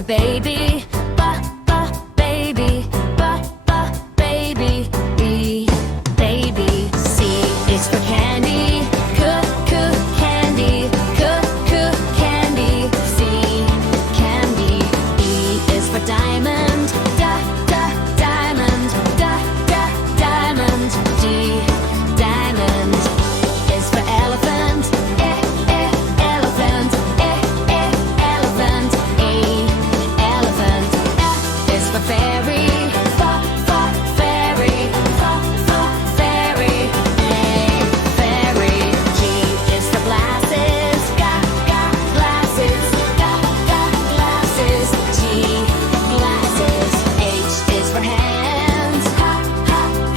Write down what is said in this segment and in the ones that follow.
for baby. Baby. Baby. B, baby. C is for candy. Candy. Candy. C, candy. E is for diamond. Diamond. Diamond. D, diamond. E is for elephant. Elephant. Elephant. A, elephant. F is for fairy. Fairy. Fairy. A, fairy. G is for glasses. Glasses. Glasses. G, glasses. H is for hands.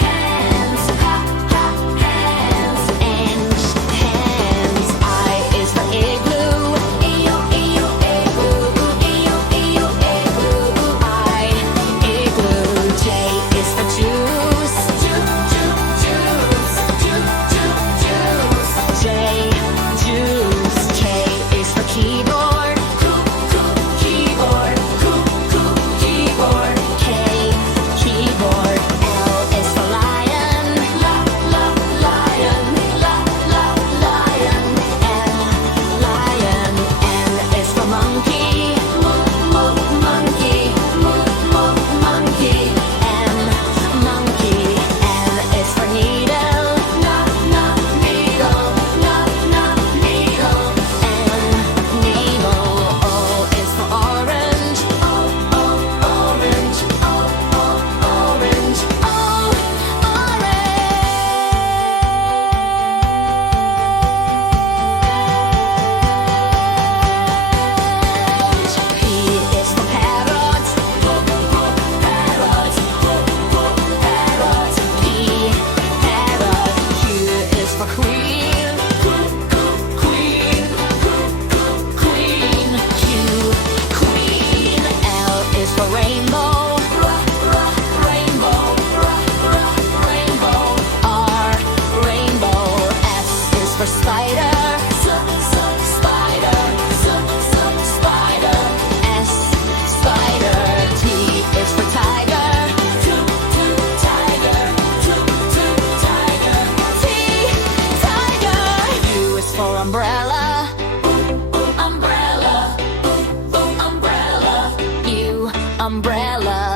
Hands. Hands. Hands. I is for igloo. Igloo. I, igloo. J is for juice. J, juice. K is for keyboard. Keyboard. K, keyboard. L is for lion. Lion. Lion. N is for monkey. Monkey. M, monkey. N is for needle. Needle. N, needle. O is for orange. Orange. Orange. P is for parrot. P, parrot. Q is for queen. Queen. Q, queen. L is for rainbow. Rainbow. R, rainbow. S is for spider. Spider. S, spider. T is for tiger. Tiger. T, tiger. U is for umbrella. Umbrella. U, umbrella.